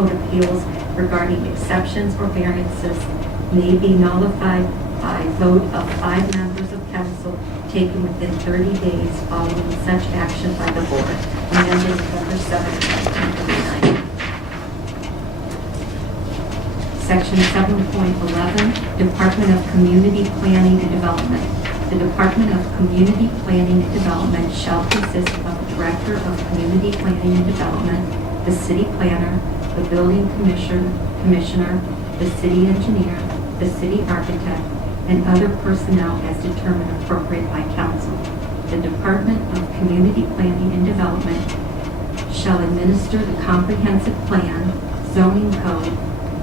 code appeals regarding exceptions or variances may be nullified by vote of 5 members of council taken within 30 days following such action by the board. Amended November 7, 1939. Section 7.11, Department of Community Planning and Development. The Department of Community Planning and Development shall consist of a Director of Community Planning and Development, the City Planner, the Building Commissioner, the City Engineer, the City Architect, and other personnel as determined appropriate by council. The Department of Community Planning and Development shall administer the comprehensive plan, zoning code,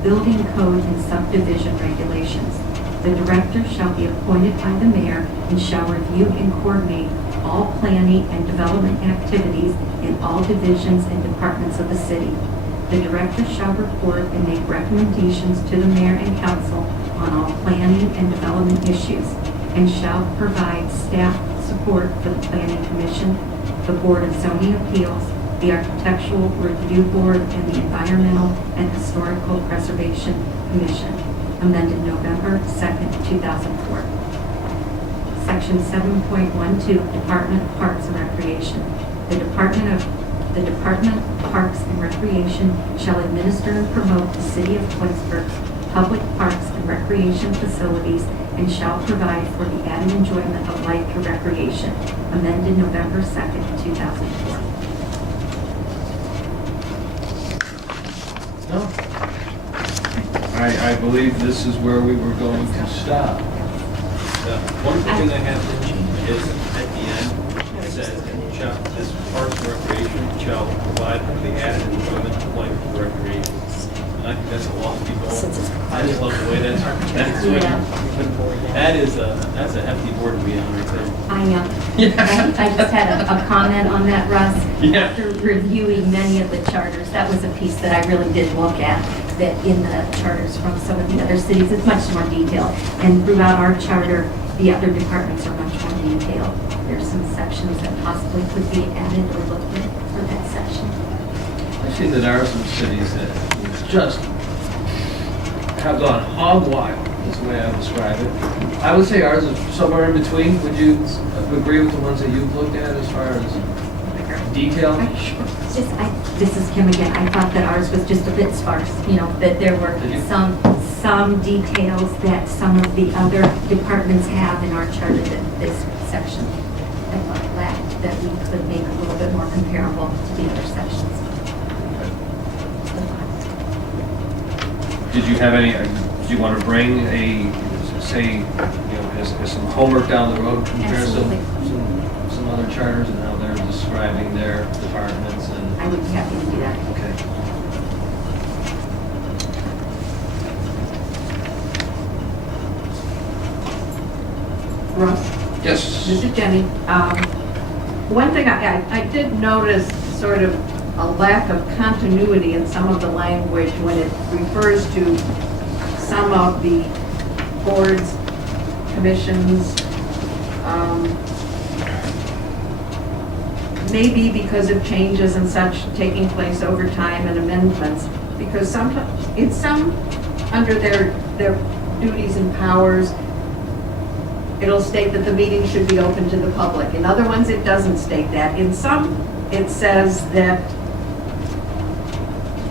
building code, and subdivision regulations. The director shall be appointed by the mayor and shall review and coordinate all planning and development activities in all divisions and departments of the city. The director shall report and make recommendations to the mayor and council on all planning and development issues, and shall provide staff support for the Planning Commission, the Board of Zoning Appeals, the Architectural Review Board, and the Environmental and Historical Preservation Commission. Amended November 2nd, 2004. Section 7.12, Department of Parks and Recreation. The Department of Parks and Recreation shall administer and promote the City of Twinsburg's public parks and recreation facilities and shall provide for the added enjoyment of life through recreation. Amended November 2nd, 2004. No. I believe this is where we were going to stop. One thing I have to change is at the end, it says, this Parks and Recreation shall provide for the added enjoyment of life through recreation. And I think that's a lot of people. I just love the way that's that's a hefty board to be on right there. I know. I just had a comment on that, Russ. Yeah. After reviewing many of the charters, that was a piece that I really did look at, that in the charters from some of the other cities, it's much more detailed. And throughout our charter, the other departments are much more detailed. There's some sections that possibly could be added or looked at for that section. I see that there are some cities that just have gone hog wild, is the way I would describe it. I would say ours is somewhere in between. Would you agree with the ones that you've looked at as far as detail? This is Kim again. I thought that ours was just a bit sparse, that there were some details that some of the other departments have in our charter that this section lacked, that we could make a little bit more comparable to the other sections. Did you have any, do you want to bring as some homework down the road, compare some other charters and how they're describing their departments? And I would be happy to do that. okay. Russ? Yes. This is Jenny. One thing I did notice sort of a lack of continuity in some of the language when it refers to some of the boards, commissions, maybe because of changes and such taking place over time and amendments, because sometimes under their duties and powers, it'll state that the meeting should be open to the public. In other ones, it doesn't state that. In some, it says that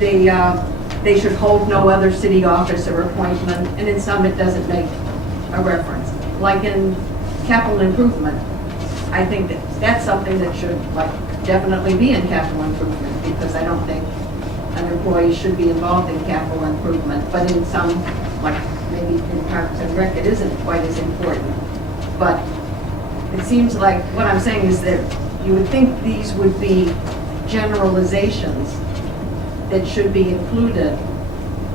they should hold no other city office or appointment, and in some, it doesn't make a reference. Like in capital improvement, I think that's something that should definitely be in capital improvement, because I don't think an employee should be involved in capital improvement, but in some, like maybe in Parks and Rec, it isn't quite as important. But it seems like what I'm saying is that you would think these would be generalizations that should be included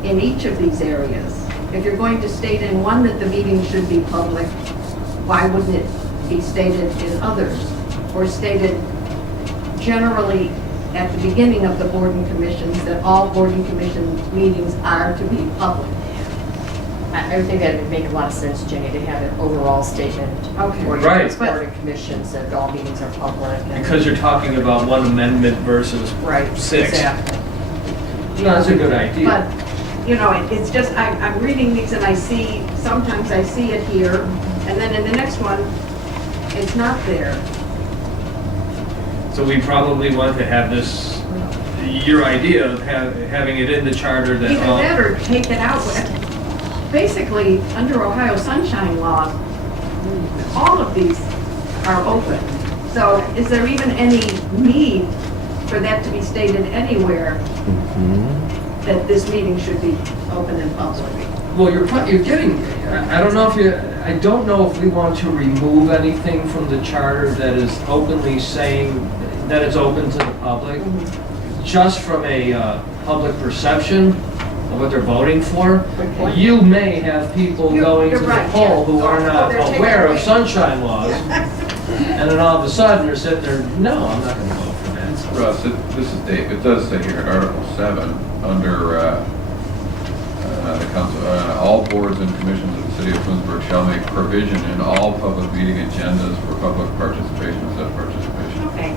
in each of these areas. If you're going to state in one that the meeting should be public, why wouldn't it be stated in others? Or stated generally at the beginning of the board and commissions that all board and commission meetings are to be public? I would think that would make a lot of sense, Jenny, to have an overall statement. Okay. Where Right. it's board and commissions, that all meetings are public. And Because you're talking about one amendment versus right, 6. Exactly. you No, that's know. a good idea. But, you know, it's just, I'm reading these and I see, sometimes I see it here, and then in the next one, it's not there. So we probably want to have this, your idea of having it in the charter that Either all. that or take it out. Basically, under Ohio Sunshine Law, all of these are open. So is there even any need for that to be stated anywhere that this meeting should be open and public? Well, you're getting, I don't know if we want to remove anything from the charter that is openly saying that it's open to the public, just from a public perception of what they're voting for. Good point. You may have people going to You're the right, poll yeah. who are not They're taking aware of away. sunshine laws, and then all of a sudden they're sitting there, no, I'm not gonna vote for that. Russ, this is Dave. It does say here in Article 7, under the council, all boards and commissions of the city of Twinsburg shall make provision in all public meeting agendas for public participation and such participation. Okay.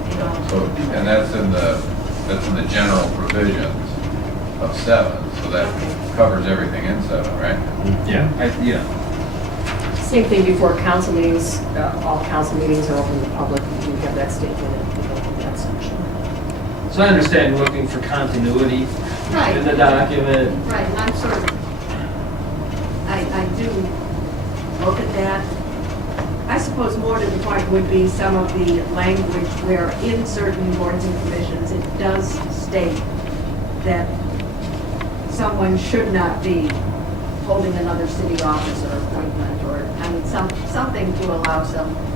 So, and that's in the general provisions of 7, so that covers everything in 7, right? Yeah. Same thing before council meetings, all council meetings are open to the public, you have that statement in that section. So I understand you're looking for continuity Right. in the document. Right, and I'm sort of, I do look at that. I suppose more to the point would be some of the language where in certain boards and commissions, it does state that someone should not be holding another city office or appointment, or, I mean, something to allow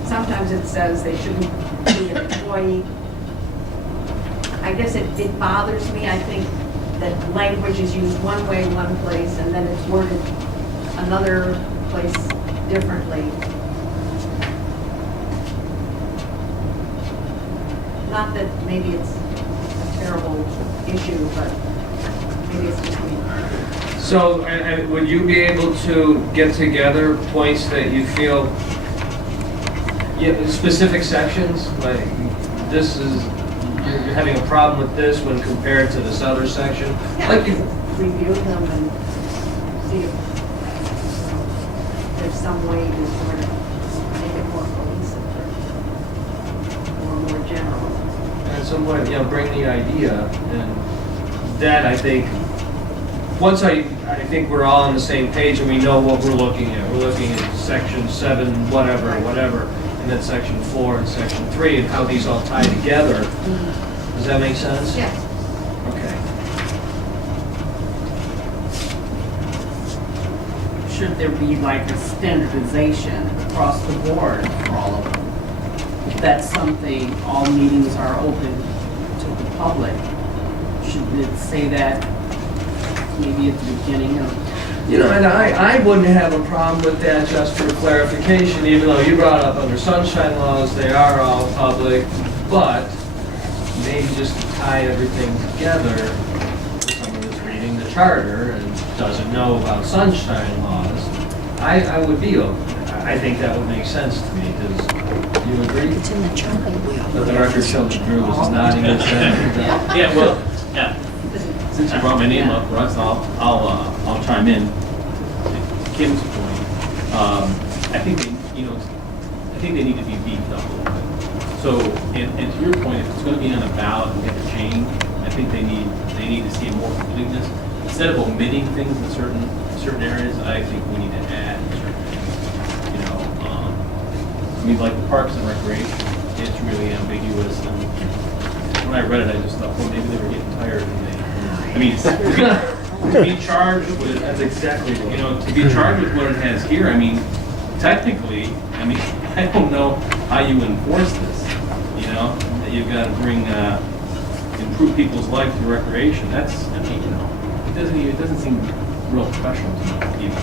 sometimes it says they shouldn't be an employee. I guess it bothers me, I think, that language is used one way, one place, and then it's worded another place differently. Not that maybe it's a terrible issue, but maybe it's just me. So, and would you be able to get together points that you feel, specific sections, like this is, you're having a problem with this when compared to this other section? Like, Review them and see if there's some way to sort of make it more cohesive or more general. at some point, bring the idea, and that, I think, once I think we're all on the same page and we know what we're looking at. We're looking at section 7, whatever, and then section 4 and section 3, and how these all tie together. Does that make sense? Yes. Okay. Should there be like a standardization across the board for all of them? If that's something, all meetings are open to the public, should it say that maybe at the beginning of? And I wouldn't have a problem with that, just for clarification, even though you brought up under sunshine laws, they are all public, but maybe just to tie everything together, someone that's reading the charter and doesn't know about sunshine laws, I would be open. I think that would make sense to me. Does you agree? It's in the charter. Let the record show that Drew was nodding his head. Yeah, well, yeah. Since you brought my name up, Russ, I'll chime in. To Kim's point, I think they need to be beefed up a little bit. So, and to your point, if it's going to be on a ballot and we have to change, I think they need to see more completeness. Instead of omitting things in certain areas, I think we need to add certain things. I mean, like the parks and recreation, it's really ambiguous. And when I read it, I just thought, well, maybe they were getting tired. To be charged with, That's exactly what. to be charged with what it has here, I mean, technically, I don't know how you enforce this, that you've got to bring, improve people's life through recreation. That's, it doesn't seem real professional to me either.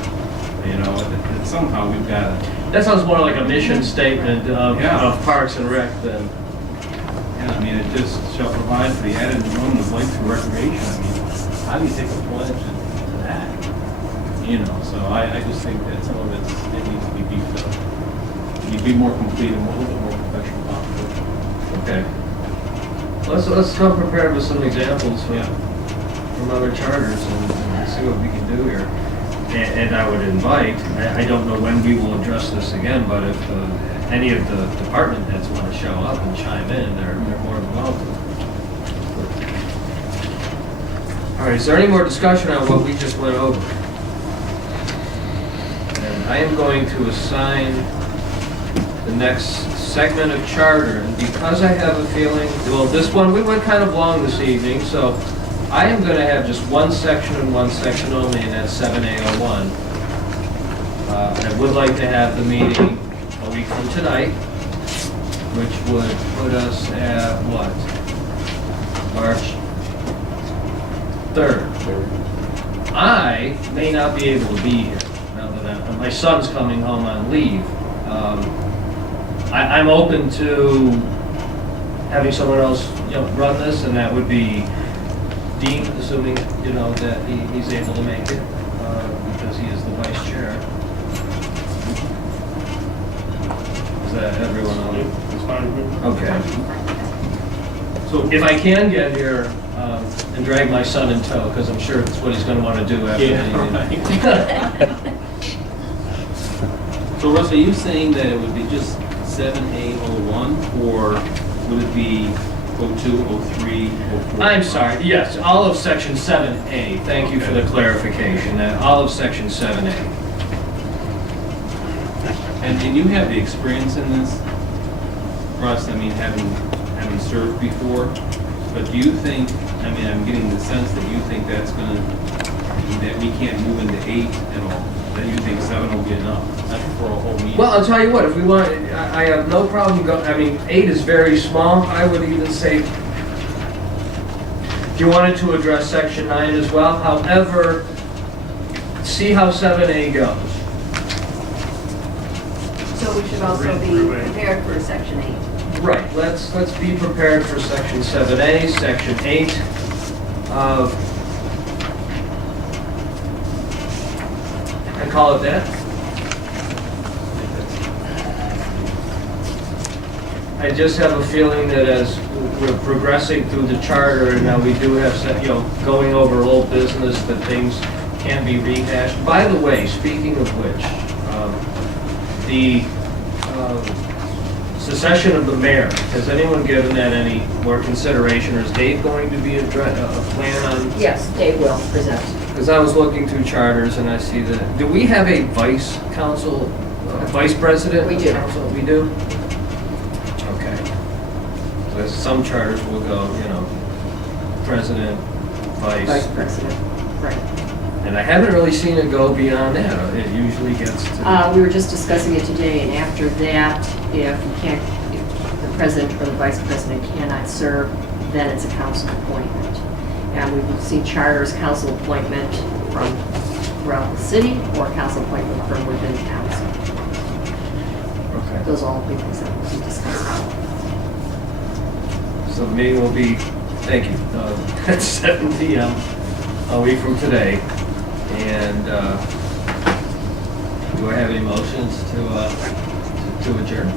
That somehow we've got to. That sounds more like a mission statement of Parks and Rec than. Yeah, it just shall provide for the added enjoyment of life through recreation. How do you take a pledge to that? So I just think that some of it needs to be beefed up. It needs to be more complete and a little bit more professional possible. Okay. Let's come prepared with some examples. Yeah. from other charters and see what we can do here. And I would invite, I don't know when we will address this again, but if any of the department heads want to show up and chime in, they're more than welcome. All right, is there any more discussion on what we just went over? And I am going to assign the next segment of charter, and because I have a feeling, well, this one, we went kind of long this evening, so I am going to have just one section and one section only, and that's 7A01. I would like to have the meeting a week from tonight, which would put us at what? March 3rd. I may not be able to be here now that my son's coming home on leave. I'm open to having someone else, run this, and that would be Dean, assuming, that he's able to make it, because he is the vice chair. Is that everyone on? It's fine with me. Okay. So if I can get here, and drag my son in tow, because I'm sure that's what he's going to want to do after the meeting. So Russ, are you saying that it would be just 7A01, or would it be 02, 03, 04? I'm sorry, yes, all of section 7A. Thank you for the clarification. All of section 7A. And you have the experience in this, Russ, I mean, having served before, but do you think, I'm getting the sense that you think that's that we can't move into 8 at all, that you think 7 will be enough, not for a whole meeting? Well, I'll tell you what, if we want, I have no problem going, 8 is very small. I would even say, if you wanted to address section 9 as well, however, see how 7A goes. So we should also be prepared for section 8. Right, let's be prepared for section 7A, section 8 of, I call it that. I just have a feeling that as we're progressing through the charter, and now we do have, going over old business, that things can be rehashed. By the way, speaking of which, the secession of the mayor, has anyone given that any more consideration, or is Dave going to be a plan on? Yes, Dave will present. Because I was looking through charters and I see that, do we have a vice president? We do. Council? We do? Okay. So some charters will go, president, Vice President, right. and I haven't really seen it go beyond that. It usually gets to. We were just discussing it today, and after that, if the president or the vice president cannot serve, then it's a council appointment. And we've seen charters, council appointment from throughout the city, or council appointment from within the council. Okay. Those are all things that we discussed. So the meeting will be, thank you, at 7 p.m. a week from today. And do I have any motions to adjourn?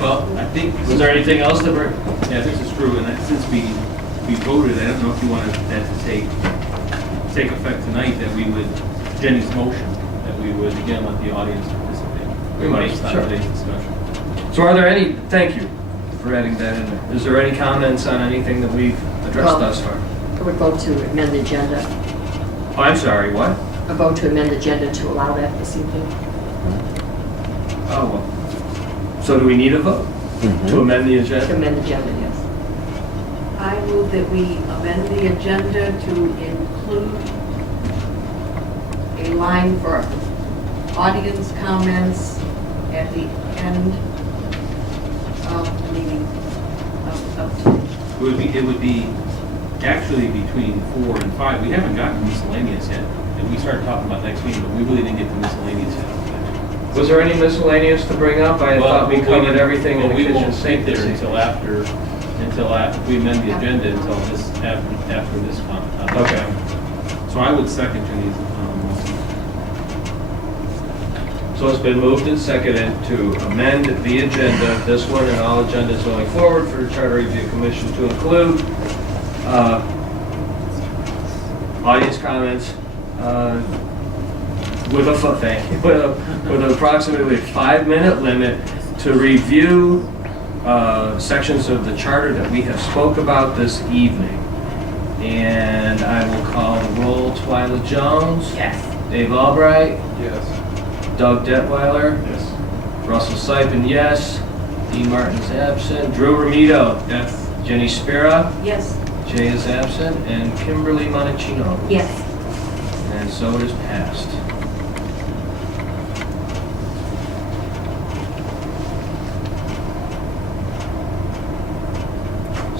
Well, I think. Was there anything else to bring? Yeah, this is true, and since we voted, I don't know if you wanted that to take effect tonight, that we would, Jenny's motion, that we would again let the audience participate. We might, Based on sure. today's discussion. So are there any, thank you for adding that in there. Is there any comments on anything that we've addressed thus far? I would vote to amend the agenda, Oh, I'm sorry, what? a vote to amend the agenda to allow that this evening. Oh, well. So do we need a vote to amend the To agenda? amend the agenda, yes. I move that we amend the agenda to include a line for audience comments at the end of the meeting. It would be actually between 4 and 5. We haven't gotten miscellaneous yet, and we started talking about next meeting, but we really didn't get to miscellaneous yet. Was there any miscellaneous to bring up? I thought we covered everything in the We kitchen won't sink sit there this until after, we amend the agenda until this, after this comment. Okay. So I would second Jenny's motion. So it's been moved and seconded to amend the agenda, this one and all agendas going forward for the Charter Review Commission to include audience comments, with an approximately 5-minute limit to review sections of the charter that we have spoke about this evening. And I will call the roll. Twyla Jones. Yes. Dave Albright. Yes. Doug Detweiler. Yes. Russell Sipin, yes. Dean Martin is absent. Drew Romito. Yes. Jenny Spera. Yes. Jay is absent. And Kimberly Monachino. Yes. And so it is passed.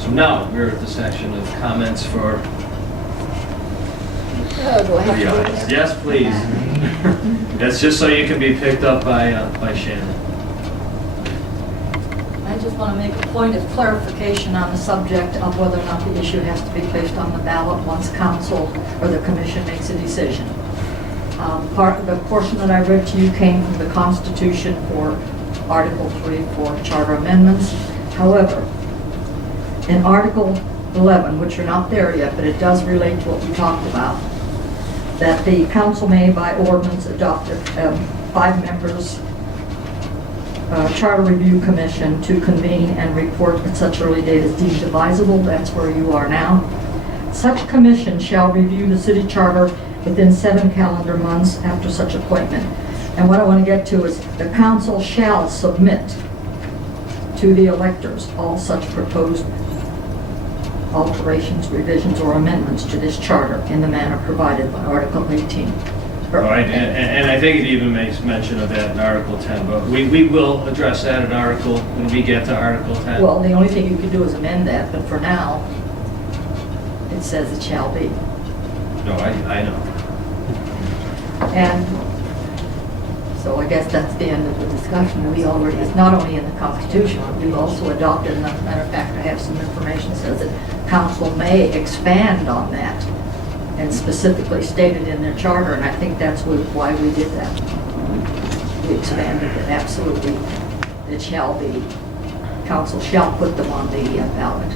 So now we're at the section of comments for the audience. Yes, please. That's just so you can be picked up by Shannon. I just want to make a point of clarification on the subject of whether or not the issue has to be placed on the ballot once council or the commission makes a decision. The portion that I read to you came from the Constitution for Article 3 for charter amendments. However, in Article 11, which are not there yet, but it does relate to what we talked about, that the council may by ordinance adopt a 5 members Charter Review Commission to convene and report at such early date as deemed advisable. That's where you are now. Such commission shall review the city charter within 7 calendar months after such appointment. And what I want to get to is the council shall submit to the electors all such proposed alterations, revisions, or amendments to this charter in the manner provided by Article 18. Right, and I think it even makes mention of that in Article 10, but we will address that in Article, when we get to Article 10. Well, the only thing you can do is amend that, but for now, it says it shall be. No, I know. And so I guess that's the end of the discussion. We already, it's not only in the Constitution, but we've also adopted, and as a matter of fact, I have some information that says that council may expand on that and specifically stated in their charter, and I think that's why we did that. We expanded it, absolutely. It shall be, council shall put them on the ballot.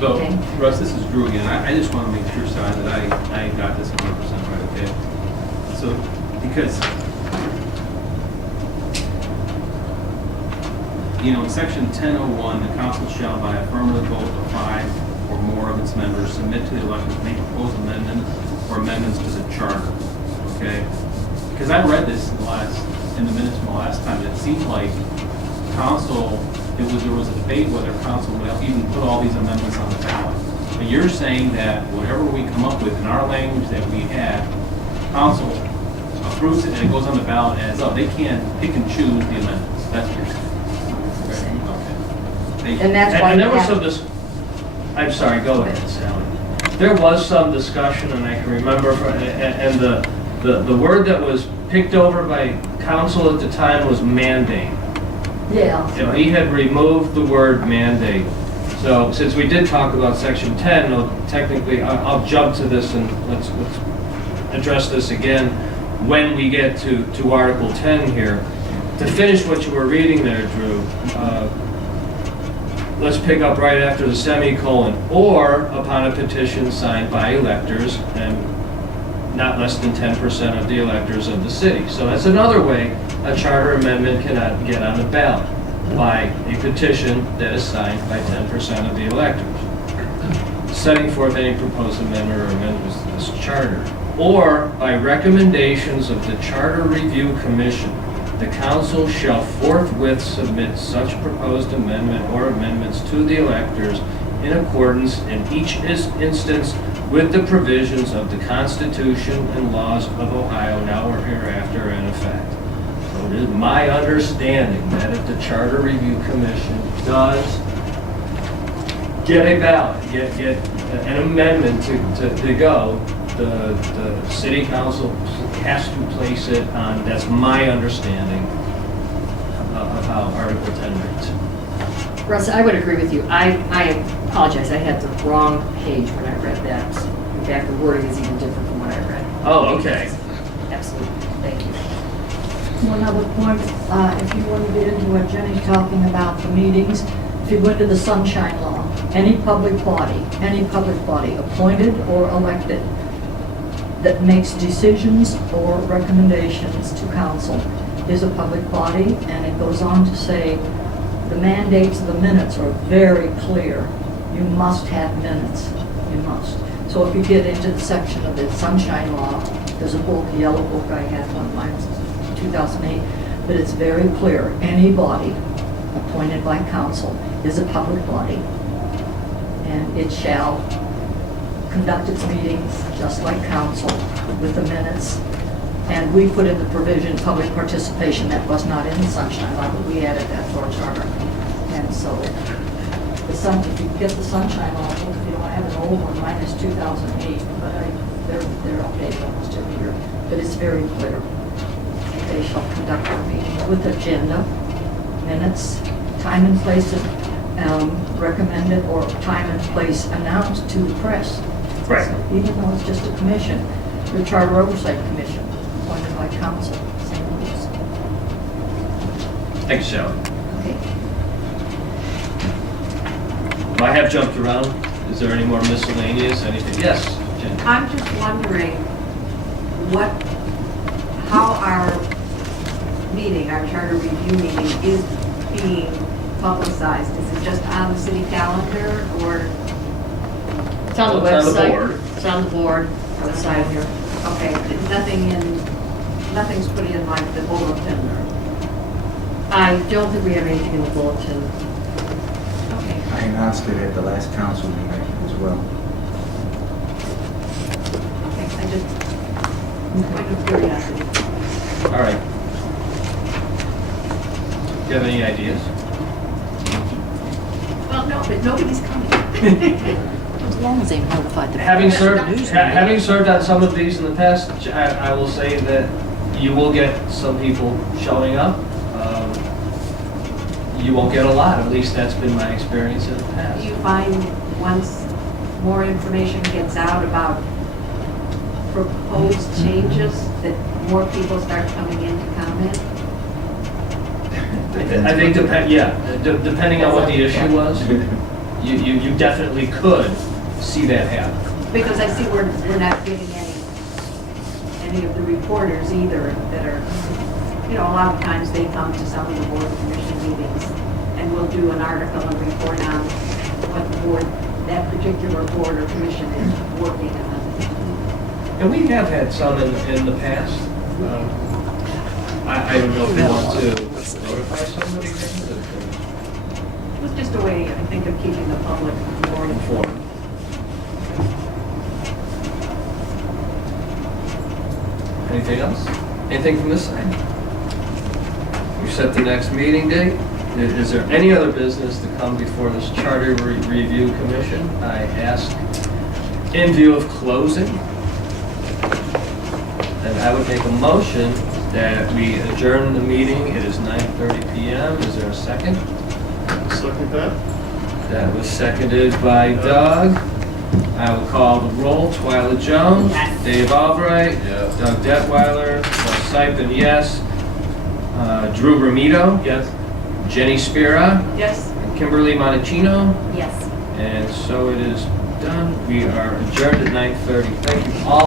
So, Okay. Russ, this is Drew again. I just want to make sure, Sai, that I got this 100% right, okay? So, because, in section 1001, the council shall by affirmative vote of 5 or more of its members submit to the electors any proposed amendment or amendments to the charter, okay? Because I read this in the minutes from the last time, it seemed like council, there was a debate whether council would even put all these amendments on the ballot. But you're saying that whatever we come up with in our language that we have, council approves it and it goes on the ballot as, they can't pick and choose the amendments. That's what you're saying. Okay. Thank you. And that's why And there we was have- some I'm sorry, go ahead, Sally. There was some discussion, and I can remember, and the word that was picked over by council at the time was mandate. Yeah. And we had removed the word mandate. So since we did talk about section 10, technically, I'll jump to this and let's address this again when we get to Article 10 here. To finish what you were reading there, Drew, let's pick up right after the semicolon, or upon a petition signed by electors and not less than 10% of the electors of the city. So that's another way a charter amendment cannot get on the ballot, by a petition that is signed by 10% of the electors, setting forth any proposed amendment or amendments to this charter, or by recommendations of the Charter Review Commission. The council shall forthwith submit such proposed amendment or amendments to the electors in accordance in each instance with the provisions of the Constitution and laws of Ohio now or hereafter in effect. So it is my understanding that if the Charter Review Commission does get a ballot, get an amendment to go, the city council has to place it on, that's my understanding of how Article 10 reads. Russ, I would agree with you. I apologize, I had the wrong page when I read that. In fact, the wording is even different from what I read. Oh, okay. Absolutely, thank you. One other point, if you want to get into what Jenny's talking about, the meetings, if you go into the sunshine law, any public body, appointed or elected, that makes decisions or recommendations to council is a public body, and it goes on to say, the mandates of the minutes are very clear. You must have minutes, you must. So if you get into the section of the sunshine law, there's a book, a yellow book I had one of mine, 2008, but it's very clear. Any body appointed by council is a public body, and it shall conduct its meetings just like council with the minutes. And we put in the provision, public participation, that was not in the sunshine law, but we added that to our charter. And so, if you get the sunshine law, if you don't have an old one, mine is 2008, but they're updated almost every year. But it's very clear. They shall conduct their meeting with agenda, minutes, time and place recommended, or time and place announced to the press. Right. So even though it's just a commission, the Charter Oversight Commission, appointed by council, same rules. Thanks, Shelley. Okay. I have jumped around. Is there any more miscellaneous, anything? Yes, Jen? I'm just wondering how our meeting, our charter review meeting is being publicized. Is it just on the city calendar, or? It's on the Well, it's on the website. board. It's on the board, on the side here. Okay, nothing's put in like the bulletin or? I don't think we have anything in the bulletin. Okay. I announced it at the last council meeting as well. Okay, I just, point of curiosity. All right. Do you have any ideas? Well, no, but nobody's coming. As long as they notify the. Having served on some of these in the past, I will say that you will get some people showing up. You won't get a lot, at least that's been my experience in the Do past. you find once more information gets out about proposed changes, that more people start coming in to comment? I think, depending on what the issue was, you definitely could see that happen. Because I see we're not getting any of the reporters either that are, a lot of times they come to some of the board and commission meetings and we'll do an article and report on what the board, that particular board or commission is working on. And we have had some in the past. I don't know if you want to notify somebody. It was just a way, I think, of keeping the public more informed. Informed. Anything else? Anything from this side? You set the next meeting date. Is there any other business to come before this Charter Review Commission? I ask, in view of closing, then I would make a motion that we adjourn the meeting. It is 9:30 p.m. Is there a second? Second that? That was seconded by Doug. I will call the roll. Twyla Jones. Yes. Dave Albright. Yes. Doug Detweiler. Russ Sipin, yes. Drew Ramito. Yes. Jenny Spira. Yes? And Kimberly Monticino. Yes. And so it is done. We are adjourned at 9:30. Thank you all.